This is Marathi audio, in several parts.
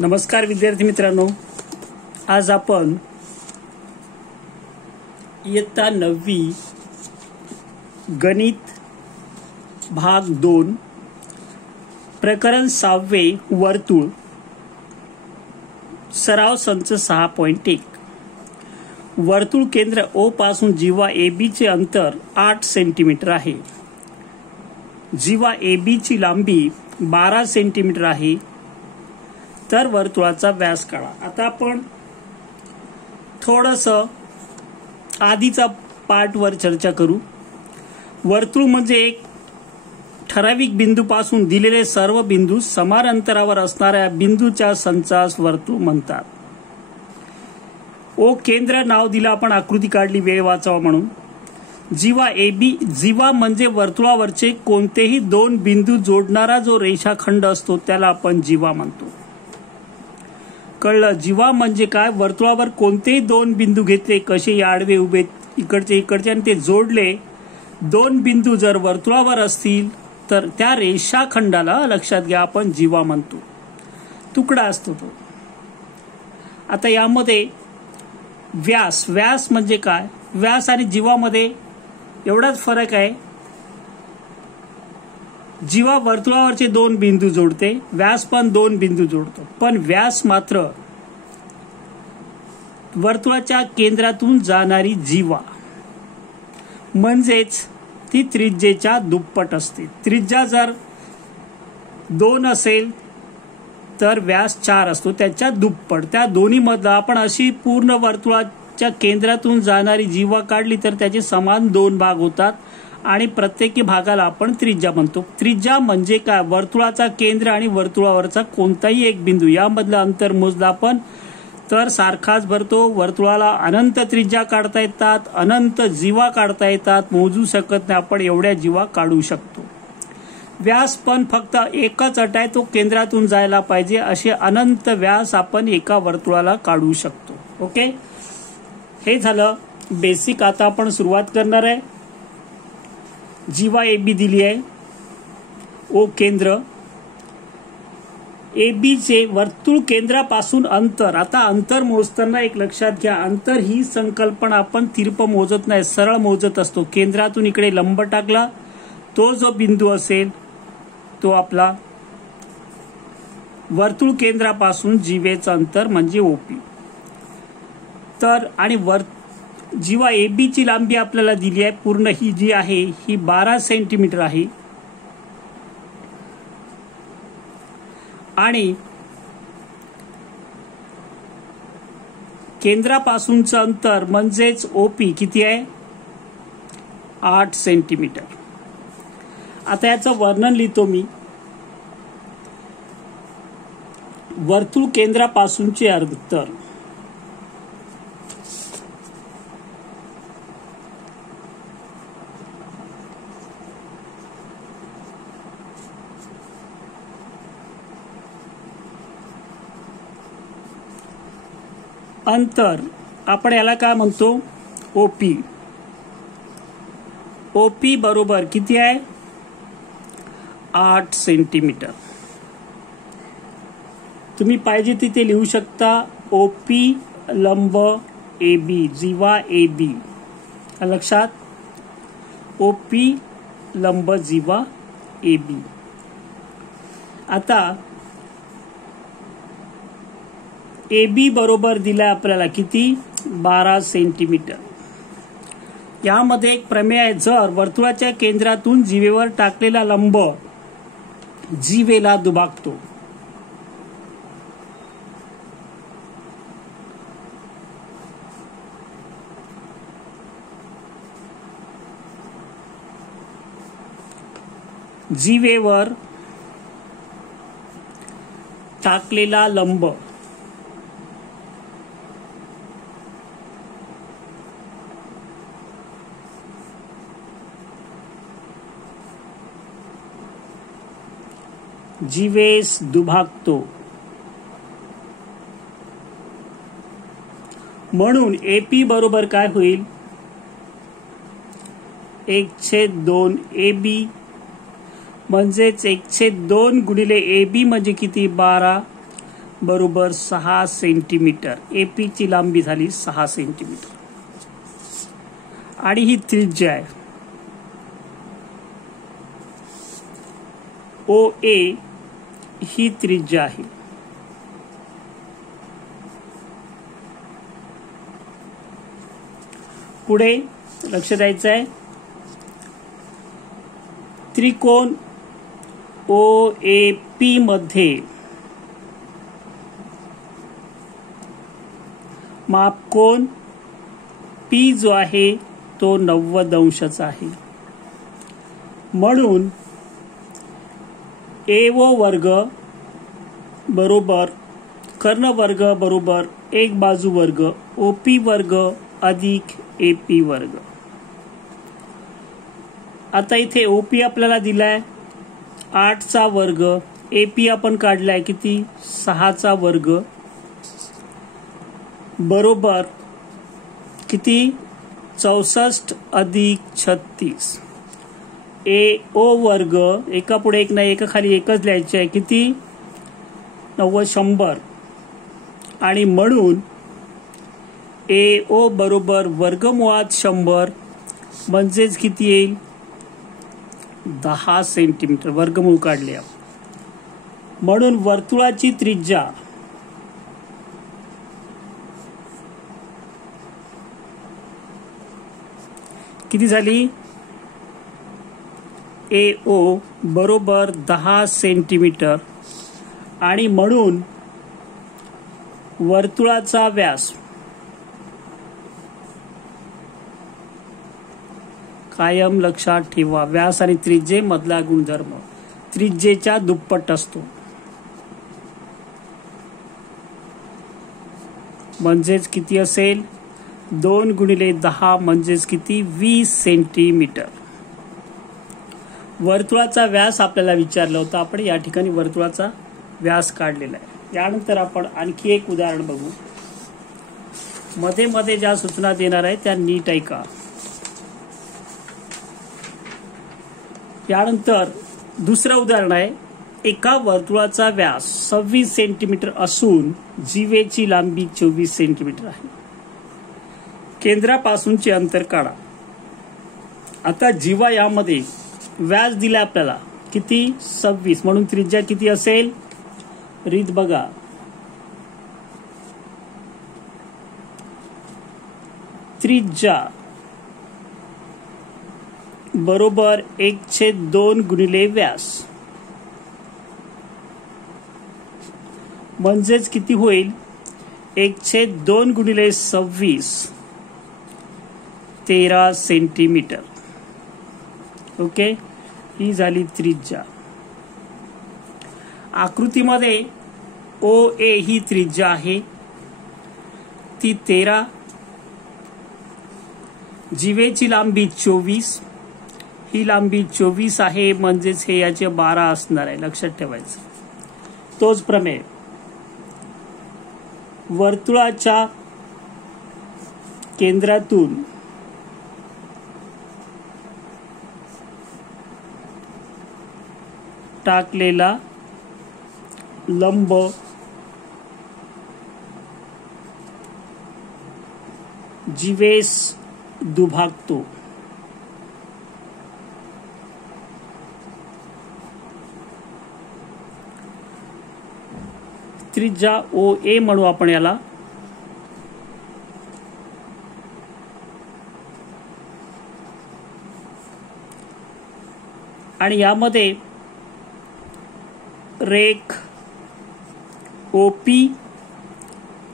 नमस्कार विद्यार्थी मित्रांनो, आज आपण इयत्ता 9वी गणित भाग 2 प्रकरण 6वे वर्तुळ सराव संच 6.1 वर्तुळ केंद्र O पासून जीवा AB चे अंतर 8 सेंटीमीटर आहे. जीवा AB ची लांबी 12 सेंटीमीटर आहे. तर वर्तुळाचा व्यास काढा. आता आपण थोडस आधीचा पार्ट वर चर्चा करू. वर्तुळ म्हणजे एक ठराविक बिंदूपासून दिलेले सर्व बिंदू समान अंतरावर असणाऱ्या बिंदूच्या संचास वर्तुळ म्हणतात. ओ केंद्र नाव दिलं, आपण आकृती काढली वेळ वाचावा म्हणून. जीवा AB, जीवा म्हणजे वर्तुळावरचे कोणतेही दोन बिंदू जोडणारा जो रेषाखंड असतो त्याला आपण जीवा म्हणतो. कळलं? जीवा म्हणजे काय? वर्तुळावर कोणतेही दोन बिंदू घेतले, कसे आडवे उभे इकडचे इकडचे, आणि ते जोडले. दोन बिंदू जर वर्तुळावर असतील तर त्या रेषाखंडाला लक्षात घ्या आपण जीवा म्हणतो. तुकडा असतो तो. आता यामध्ये व्यास, व्यास म्हणजे काय? व्यास आणि जीवामध्ये एवढाच फरक आहे. जीवा वर्तुळावरचे दोन बिंदू जोडते, व्यास पण दोन बिंदू जोडतो. पण व्यास मात्र वर्तुळाच्या केंद्रातून जाणारी जीवा म्हणजेच ती त्रिज्येच्या दुप्पट असते. त्रिज्या जर 2 असेल तर व्यास 4 असतो, त्याच्या दुप्पट. त्या दोन्ही मधला आपण अशी पूर्ण वर्तुळाच्या केंद्रातून जाणारी जीवा काढली तर त्याचे समान 2 भाग होतात आणि प्रत्येकी भागाला आपण त्रिज्या म्हणतो. त्रिज्या म्हणजे काय? वर्तुळाचा केंद्र आणि वर्तुळावरचा कोणताही एक बिंदू यामधलं अंतर मोजलं आपण तर सारखाच भरतो. वर्तुळाला अनंत त्रिज्या काढता येतात, अनंत जीवा काढता येतात, मोजू शकत नाही आपण एवढ्या जीवा काढू शकतो. व्यास पण फक्त एकच अट आहे, तो केंद्रातून जायला पाहिजे. असे अनंत व्यास आपण एका वर्तुळाला काढू शकतो. ओके, हे झालं बेसिक. आता आपण सुरुवात करणार आहे. जीवा AB दिली आहे, ओ केंद्र. AB चे वर्तुळ केंद्रापासून अंतर. आता अंतर मोजताना एक लक्षात घ्या, अंतर ही संकल्पना आपण तिरप मोजत नाही, सरळ मोजत असतो. केंद्रातून इकडे लंब टाकला, तो जो बिंदू असेल तो आपला वर्तुळ केंद्रापासून जीवेचं अंतर म्हणजे OP. तर आणि जीवा AB ची लांबी आपल्याला दिली आहे पूर्ण, ही जी आहे ही 12 सेंटीमीटर आहे. आणि केंद्रापासूनचं अंतर म्हणजेच OP किती आहे? 8 सेंटीमीटर. आता याचं वर्णन लिहितो मी. वर्तुळ केंद्रापासूनचे अंतर अंतर आपण याला काय म्हणतो? OP. OP बरोबर किती आहे? 8 सेंटीमीटर. तुम्ही पाहिजे तिथे लिहू शकता OP लंब AB, जीवा AB. लक्षात? OP लंब जीवा AB. आता AB बरोबर दिलाय आपल्याला किती? 12 सेंटीमीटर. यामध्ये एक प्रमेय आहे, जर वर्तुळाच्या केंद्रातून जीवेवर टाकलेला लंब जीवेला दुभागतो जीवेवर टाकलेला लंब जीवेस दुभागतो. म्हणून AP बरोबर काय होईल? 1/2 AB म्हणजेच 1/2 गुणिले AB म्हणजे किती? 12 बरोबर 6 सेंटीमीटर. AP ची लांबी झाली 6 सेंटीमीटर. आणि ही त्रिज्या आहे. OA ही त्रिज्या आहे. पुढे लक्ष द्यायचं आहे, त्रिकोण OAP मध्ये मापकोन P जो आहे तो 90 अंशाचा आहे. म्हणून AO वर्ग बरोबर कर्ण वर्ग बरोबर 1 बाजू वर्ग OP वर्ग अधिक AP वर्ग. आता इथे OP आपल्याला दिलाय 8चा वर्ग, AP आपण काढलाय किती 6चा वर्ग बरोबर किती 64 अधिक 36. AO वर्ग एका पुढे एक नाही एका खाली एकच लिहायचे आहे किती 90 100. आणि म्हणून AO बरोबर वर्गमुळात 100 म्हणजेच किती येईल 10 सेंटीमीटर. वर्गमूळ काढले. म्हणून वर्तुळाची त्रिज्या किती झाली AO बरोबर 10 सेंटीमीटर. आणि म्हणून वर्तुळाचा व्यास कायम लक्षात ठेवा, व्यास आणि त्रिज्ये मधला गुणधर्म त्रिज्येच्या दुप्पट असतो. म्हणजेच किती असेल 2 गुणिले 10 म्हणजेच किती 20 सेंटीमीटर. वर्तुळाचा व्यास आपल्याला विचारला होता. आपण या ठिकाणी वर्तुळाचा व्यास काढलेला आहे. यानंतर आपण आणखी एक उदाहरण बघू. मध्ये मध्ये ज्या सूचना देणार आहे त्या नीट ऐका. यानंतर दुसरं उदाहरण आहे, एका वर्तुळाचा व्यास 26 सेंटीमीटर असून जीवेची लांबी 24 सेंटीमीटर आहे. केंद्रापासूनचे अंतर काढा. आता जीवा यामध्ये व्यास दिला आपल्याला किती 26, म्हणून त्रिज्या किती असेल रीत बघा. त्रिज्या बरोबर 1/2 गुणिले व्यास म्हणजेच किती होईल 1/2 गुणिले 26 13 सेंटीमीटर. ओके, ही झाली त्रिज्या. आकृतीमध्ये OA ही त्रिज्या आहे ती 13, जीवेची लांबी 24, ही लांबी 24 आहे म्हणजेच हे याचे 12 असणार आहे. लक्षात ठेवायचं. तोच प्रमेय वर्तुळाच्या केंद्रातून टाकलेला लंब जीवेस दुभागतो. त्रिज्या OA म्हणू आपण याला. आणि यामध्ये रेख OP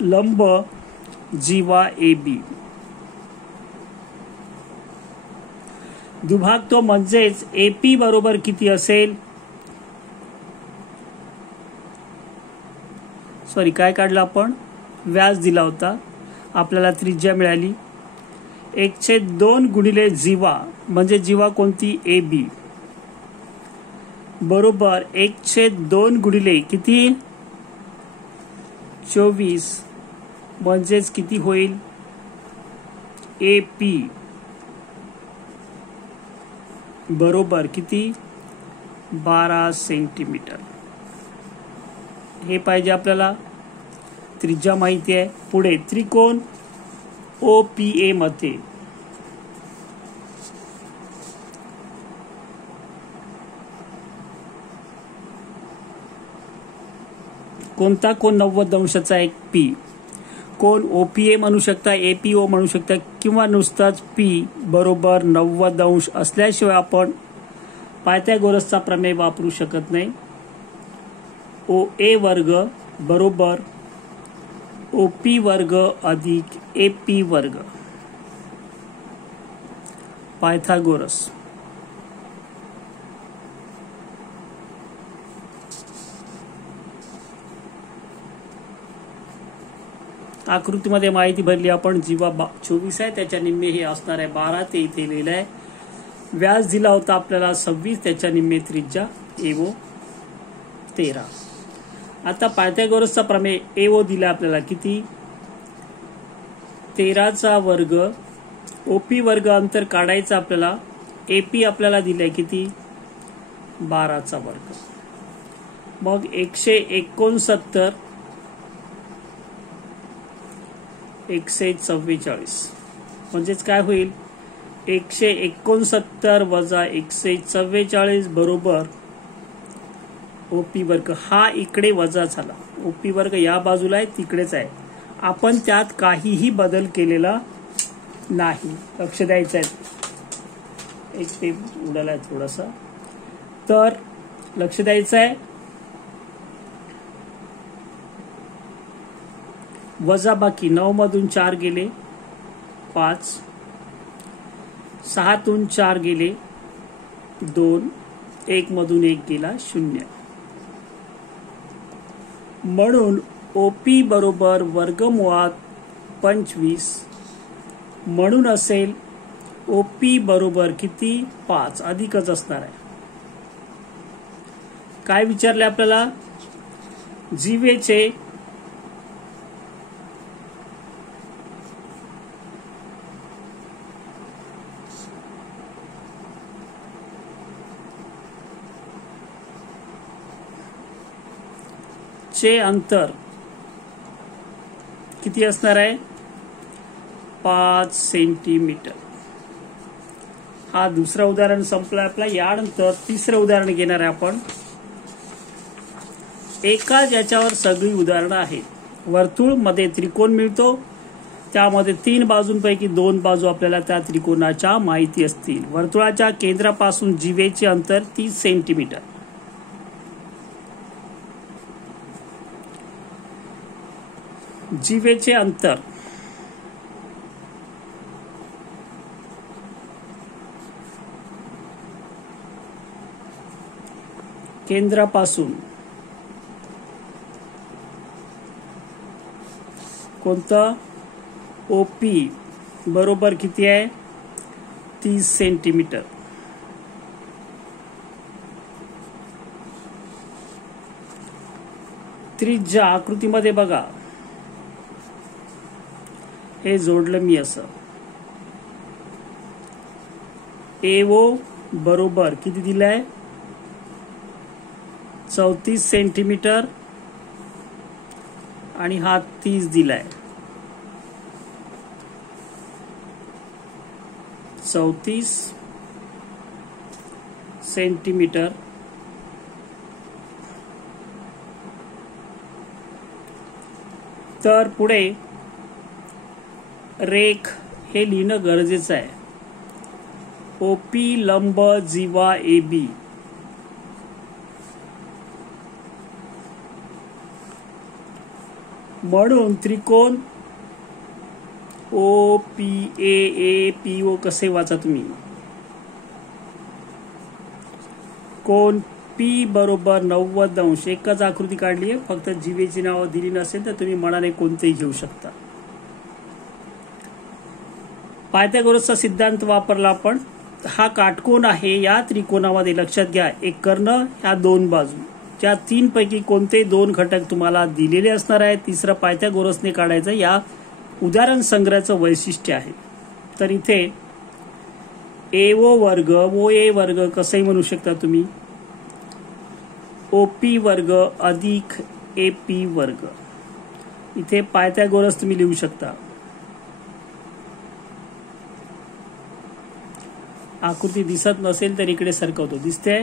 लंब जीवा AB दुभागतो म्हणजेच AP बरोबर किती असेल सॉरी काय काढलं आपण व्यास दिला होता आपल्याला त्रिज्या मिळाली 1/2 गुणिले जीवा म्हणजे जीवा कोणती AB बरोबर 1/2 गुणिले किती 24 म्हणजेच किती होईल AP बरोबर किती 12 सेंटीमीटर. हे पाहिजे आपल्याला. त्रिज्या माहिती आहे. पुढे त्रिकोण OPA मध्ये कोणता कोण 90 अंशाचा एक P. कोण OPA म्हणू शकता, APO म्हणू शकता किंवा नुसताच P बरोबर 90 अंश असल्याशिवाय आपण पायथागोरसचा प्रमेय वापरू शकत नाही. OA वर्ग बरोबर OP वर्ग अधिक AP वर्ग. पायथागोरस. आकृतीमध्ये माहिती भरली आपण. जीवा 24 आहे, त्याच्या निम्मे हे असणार आहे 12, ते इथे लिहिलं आहे. व्यास दिला होता आपल्याला 26, त्याच्या निम्मे त्रिज्या AO 13. आता पायथागोरसचा प्रमेय AO दिला आपल्याला किती, 13चा वर्ग. OP वर्ग अंतर काढायचं आपल्याला. AP आपल्याला दिलंय किती, 12चा वर्ग. मग 169 144 म्हणजेच काय होईल, 169 वजा 144 बरोबर OP वर्ग. हा इकडे वजा झाला. OP वर्ग या बाजूला आहे, तिकडेच आहे. आपण त्यात काहीही बदल केलेला नाही. लक्ष द्यायचं आहे. एक ते उडाला आहे थोडासा, तर लक्ष द्यायचं आहे. वजा बाकी 9 मधून 4 गेले 5, 6 तून 4 गेले 2, 1 मधून 1 गेला 0. म्हणून OP बरोबर वर्गमुळात 25. म्हणून असेल OP बरोबर किती, 5. अधिकच असणार आहे. काय विचारले आपल्याला, जीवेचे अंतर किती असणार आहे, 5 सेंटीमीटर. हा दुसरा उदाहरण संपला आपला. यानंतर तिसरं उदाहरण घेणार आहे आपण. एकाच याच्यावर सगळी उदाहरणं आहेत. वर्तुळ मध्ये त्रिकोण मिळतो, त्यामध्ये 3 बाजूंपैकी 2 बाजू आपल्याला त्या त्रिकोणाच्या माहिती असतील. वर्तुळाच्या केंद्रापासून जीवेचे अंतर 30 सेंटीमीटर. जीवेचे अंतर केंद्रापासून कोणतं, OP बरोबर किती आहे, 30 सेंटीमीटर. त्रिज्या आकृतीमध्ये बघा, हे जोडलं मी असं. AO बरोबर किती दिलाय, 34 सेंटीमीटर आणि हा 30 दिलाय. 34 सेंटीमीटर. तर पुढे रेख हे लिहिणं गरजेचं आहे. OP लंब जीवा AB. म्हणून त्रिकोण OPA APO कसे वाचा तुम्ही. कोण P बरोबर 90 अंश. एकच आकृती काढली आहे, फक्त जीवेची नावं दिली नसेल तर तुम्ही मनाने कोणतेही घेऊ शकता. पायथागोरसचा सिद्धांत वापरला आपण. हा काटकोन आहे. या त्रिकोणामध्ये लक्षात घ्या, एक कर्ण, ह्या 2 बाजू. त्या 3 पैकी कोणते 2 घटक तुम्हाला दिलेले असणार आहे. तिसरं पायथागोरसने काढायचं. या उदाहरण संग्रहाचं वैशिष्ट्य आहे. तर इथे AO वर्ग OA वर्ग कसंही म्हणू शकता तुम्ही. OP वर्ग अधिक AP वर्ग. इथे पायथागोरस तुम्ही लिहू शकता. आकृती दिसत नसेल तर इकडे सरकवतो. दिसते.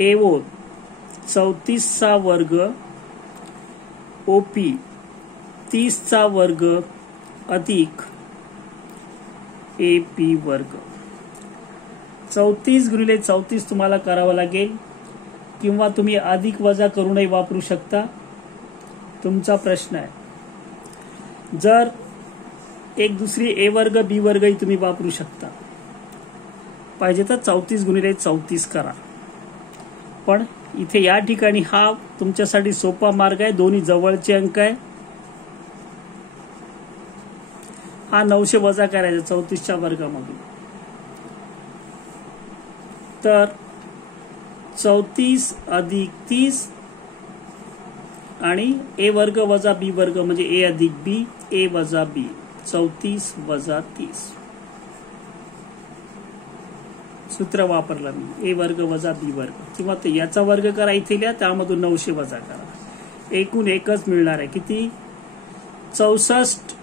एओ 34चा वर्ग ओपी 30चा वर्ग अधिक एपी वर्ग. 34 गुणिले 34 तुम्हाला करावं लागेल, किंवा तुम्ही अधिक वजा करूनही वापरू शकता. तुमचा प्रश्न आहे. जर एक दुसरी ए वर्ग बी वर्गही तुम्ही वापरू शकता. पाहिजे तर 34 गुणिले 34 करा. पण इथे या ठिकाणी हा तुमच्यासाठी सोपा मार्ग आहे. दोन्ही जवळचे अंक आहे. हा 900 वजा करायचा 34च्या वर्गामधून. तर 34 अधिक 30 आणि ए वर्ग वजा बी वर्ग म्हणजे ए अधिक बी, ए वजा बी. 34 वजा 30 सूत्र वापरलं मी. ए वर्ग वजा बी वर्ग, किंवा ते याचा वर्ग करा इथे लिहा, त्यामधून 900 वजा करा. एकूण एकच मिळणार आहे. किती? 64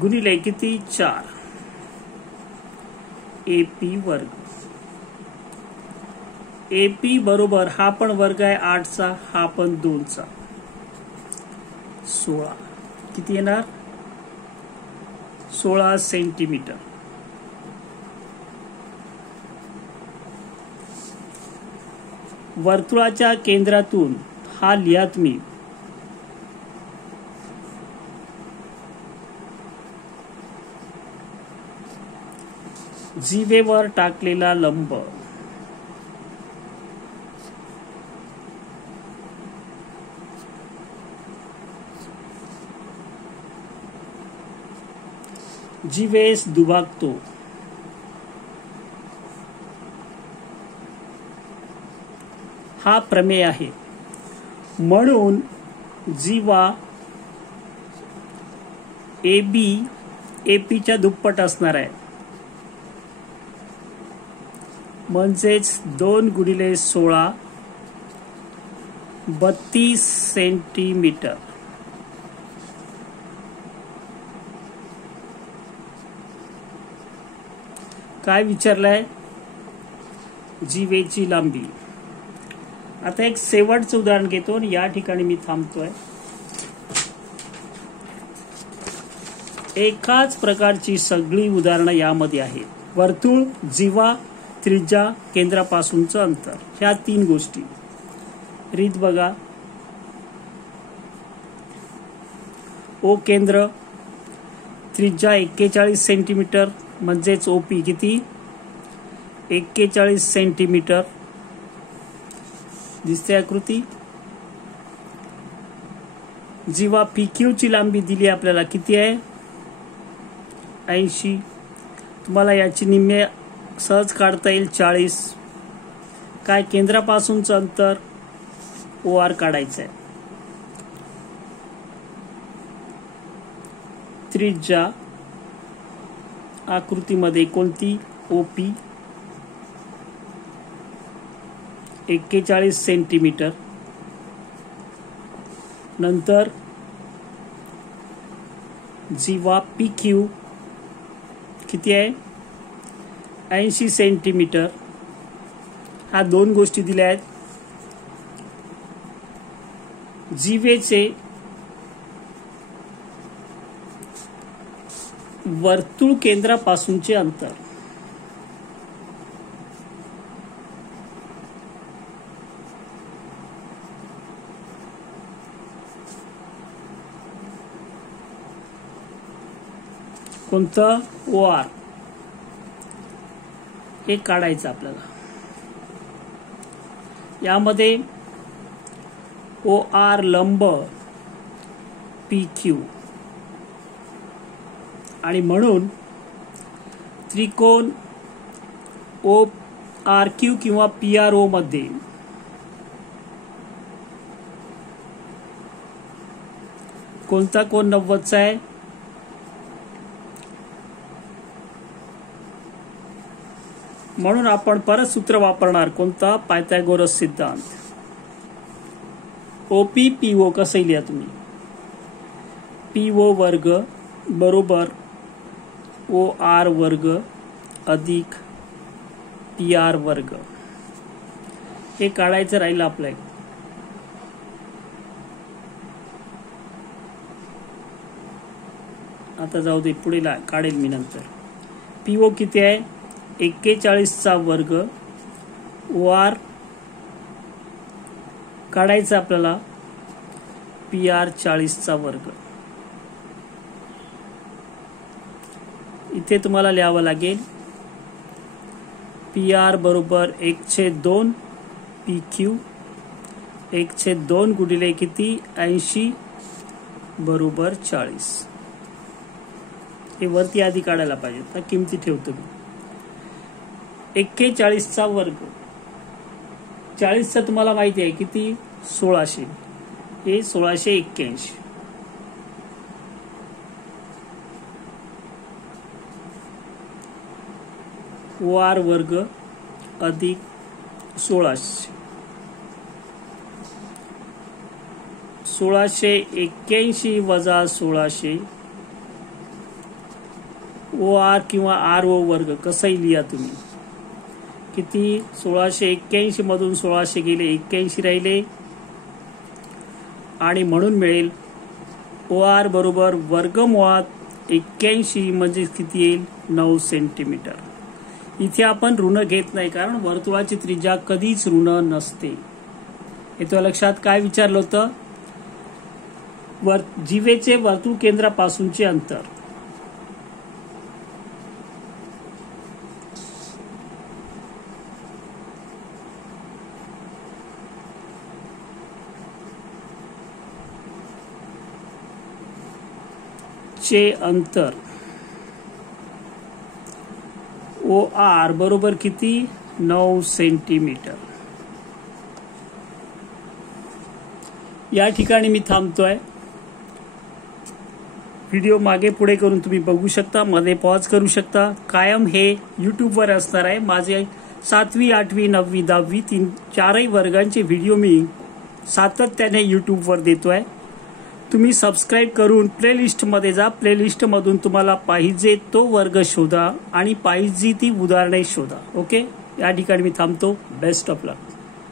गुणिले किती? 4 एपी वर्ग. एपी बरोबर हा पण वर्ग आहे 8चा, हा पण 2चा. 16 किती येणार? 16 सेंटीमीटर. वर्तुळाच्या केंद्रातून हा लिहा तुम्ही. जीवेवर टाकलेला लंब जीवेस दुभागतो. हा प्रमेय आहे. म्हणून जीवा एबी एपीच्या दुप्पट असणार आहे. म्हणजेच 2 गुणिले 16 32 सेंटीमीटर. काय विचारलंय? जीवेची लांबी. आता एक शेवटचं उदाहरण घेतो आणि या ठिकाणी मी थांबतोय. एकाच प्रकारची सगळी उदाहरणं यामध्ये आहेत. वर्तुळ, जीवा, त्रिज्या, केंद्रापासूनचं अंतर, ह्या 3 गोष्टी. रीत बघा. ओ केंद्र, त्रिज्या 41 सेंटीमीटर, म्हणजेच ओपी किती? 41 सेंटीमीटर. दिसते आकृती. जीवा पीक्यू ची लांबी दिली आपल्याला, किती आहे? 80. तुम्हाला याची निम्मे सहज काढता येईल, 40. काय? केंद्रापासूनचं अंतर ओ आर काढायचं आहे. त्रिज्या आकृतीमध्ये कोणती? OP 41 centimetre. नंतर जीवा पी क्यू किती आहे? 80 सेंटीमीटर. ह्या 2 गोष्टी दिल्या आहेत. जीवेचे वर्तुळ केंद्रापासूनचे अंतर. कोणतं? O R. हे काढायचं आपल्याला. यामध्ये ओ आर लंब पी क्यू, आणि म्हणून त्रिकोण ओ आर क्यू किंवा पी आर ओ मध्ये कोणता कोण 90चा आहे? म्हणून आपण परत सूत्र वापरणार. कोणता? पायथागोरस सिद्धांत. ओपी पीओ कसं लिहा तुम्ही. PO वर्ग बरोबर OR वर्ग अधिक PR वर्ग. हे काढायचं राहिलं आपल्याला. आता जाऊ दे, पुढे काढेल मी नंतर. PO किती आहे? 41चा वर्ग. OR काढायचा आपल्याला PR 40चा वर्ग. इथे तुम्हाला लिहावं लागेल PR बरोबर 1/2 PQ 1/2 गुणिले किती 80 बरोबर 40. हे वरती आधी काढायला पाहिजे. तर किमती ठेवतो मी. 41चा वर्ग 40चा तुम्हाला माहिती आहे किती 1600. हे 1681. OR वर्ग अधिक 1600. 1681 वजा 1600 OR किंवा RO वर्ग कसंही लिहा तुम्ही. किती 1681 मधून 1600 गेले 81 राहिले आणि म्हणून मिळेल OR बरोबर वर्गमुळात 81 म्हणजे किती येईल 9 सेंटीमीटर. इथे आपण ऋण घेत नाही कारण वर्तुळाची त्रिज्या कधीच ऋण नसते. हे तो लक्षात काय विचारलं होतं? जीवेचे वर्तुळ केंद्रापासूनचे अंतर. चे अंतर OR बरोबर किती 9 सेंटीमीटर. या ठिकाणी मी थांबतोय. व्हिडिओ मागे पुढे करून तुम्ही बघू शकता, मध्ये पॉज करू शकता. कायम हे यूट्यूबवर असणार आहे. माझे 7वी 8वी 9वी 10वी चारही वर्गांचे व्हिडिओ मी सातत्याने यूट्यूबवर देतोय. तुम्ही सबस्क्राईब करून प्लेलिस्टमध्ये जा. प्लेलिस्टमधून तुम्हाला पाहिजे तो वर्ग शोधा आणि पाहिजे ती उदाहरणे शोधा. ओके, या ठिकाणी मी थांबतो. Best of luck.